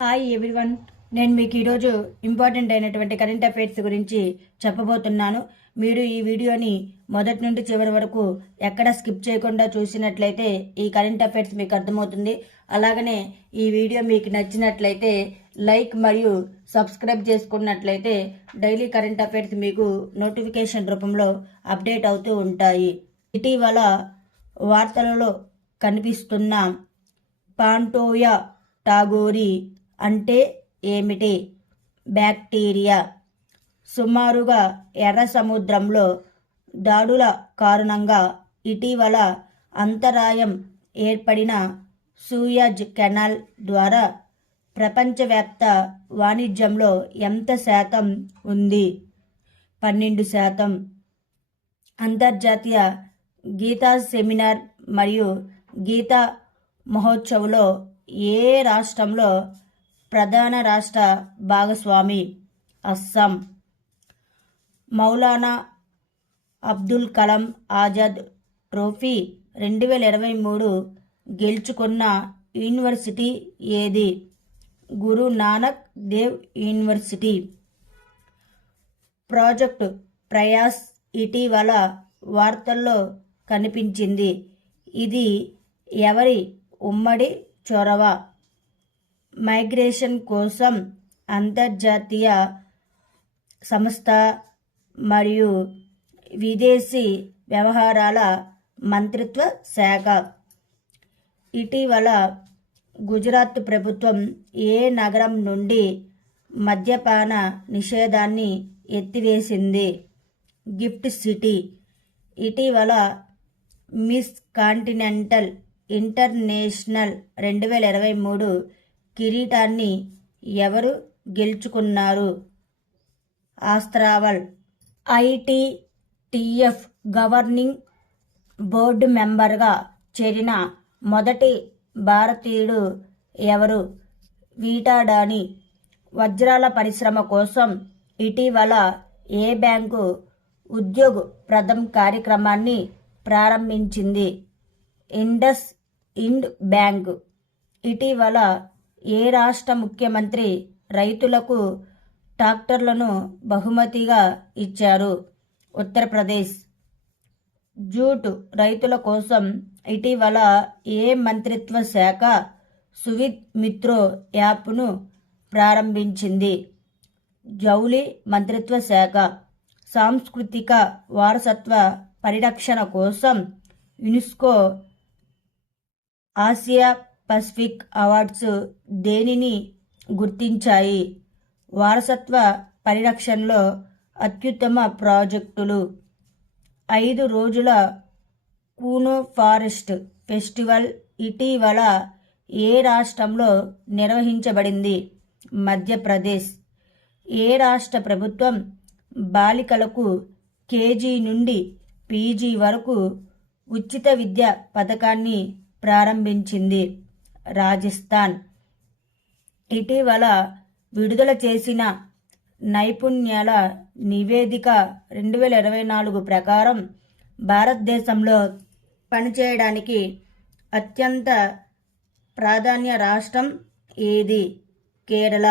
Hi everyone, నేను మీకు ఈరోజు ఇంపార్టెంట్ అయినటువంటి కరెంట్ అఫైర్స్ గురించి చెప్పబోతున్నాను. మీరు ఈ వీడియోని మొదటి నుండి చివరి వరకు ఎక్కడ స్కిప్ చేయకుండా చూసినట్లయితే ఈ కరెంట్ అఫైర్స్ మీకు అర్థమవుతుంది. అలాగనే ఈ వీడియో మీకు నచ్చినట్లయితే లైక్ మరియు సబ్స్క్రైబ్ చేసుకున్నట్లయితే డైలీ కరెంట్ అఫైర్స్ మీకు నోటిఫికేషన్ రూపంలో అప్డేట్ అవుతూ ఉంటాయి. ఇటీవల వార్తలలో కనిపిస్తున్న పాంటోయా టాగోరి అంటే ఏమిటి? బ్యాక్టీరియా. సుమారుగా ఎర్ర సముద్రంలో దాడుల కారణంగా ఇటీవల అంతరాయం ఏర్పడిన సూయజ్ కెనాల్ ద్వారా ప్రపంచవ్యాప్త వాణిజ్యంలో ఎంత శాతం ఉంది? 12%. అంతర్జాతీయ గీతా సెమినార్ మరియు గీతా మహోత్సవ్లో ఏ రాష్ట్రంలో ప్రధాన రాష్ట్ర భాగస్వామి? అస్సాం. మౌలానా అబ్దుల్ కలాం ఆజాద్ ట్రోఫీ 2023 గెలుచుకున్న యూనివర్సిటీ ఏది? గురు నానక్ దేవ్ యూనివర్సిటీ. ప్రాజెక్టు ప్రయాస్ ఇటీవల వార్తల్లో కనిపించింది. ఇది ఎవరి ఉమ్మడి చొరవ? మైగ్రేషన్ కోసం అంతర్జాతీయ సంస్థ మరియు విదేశీ వ్యవహారాల మంత్రిత్వ శాఖ. ఇటీవల గుజరాత్ ప్రభుత్వం ఏ నగరం నుండి మద్యపాన నిషేధాన్ని ఎత్తివేసింది? Gift City. ఇటీవల మిస్ కాంటినెంటల్ ఇంటర్నేషనల్ 2023 కిరీటాన్ని ఎవరు గెలుచుకున్నారు? ఆస్త్రావల్. ఐటిటిఎఫ్ గవర్నింగ్ బోర్డు మెంబర్గా చేరిన మొదటి భారతీయుడు ఎవరు? వీటాడాని. వజ్రాల పరిశ్రమ కోసం ఇటీవల ఏ బ్యాంకు ఉద్యోగ్ ప్రథమ్ కార్యక్రమాన్ని ప్రారంభించింది? IndusInd Bank. ఇటీవల ఏ రాష్ట్ర ముఖ్యమంత్రి రైతులకు ట్రాక్టర్లను బహుమతిగా ఇచ్చారు? ఉత్తరప్రదేశ్. జూట్ రైతుల కోసం ఇటీవల ఏ మంత్రిత్వ శాఖ సువిధ్ మిత్రో యాప్ను ప్రారంభించింది? జౌళి మంత్రిత్వ శాఖ. సాంస్కృతిక వారసత్వ పరిరక్షణ కోసం యునెస్కో ఆసియా పసిఫిక్ అవార్డ్స్ దేనిని గుర్తించాయి? వారసత్వ పరిరక్షణలో అత్యుత్తమ ప్రాజెక్టులు. 5 రోజుల కూనో ఫారెస్ట్ ఫెస్టివల్ ఇటీవల ఏ రాష్ట్రంలో నిర్వహించబడింది? మధ్యప్రదేశ్. ఏ రాష్ట్ర ప్రభుత్వం బాలికలకు కేజీ నుండి పీజీ వరకు ఉచిత విద్య పథకాన్ని ప్రారంభించింది? రాజస్థాన్. ఇటీవల విడుదల చేసిన నైపుణ్యాల నివేదిక 2024 ప్రకారం భారతదేశంలో పనిచేయడానికి అత్యంత ప్రాధాన్య రాష్ట్రం ఏది? కేరళ.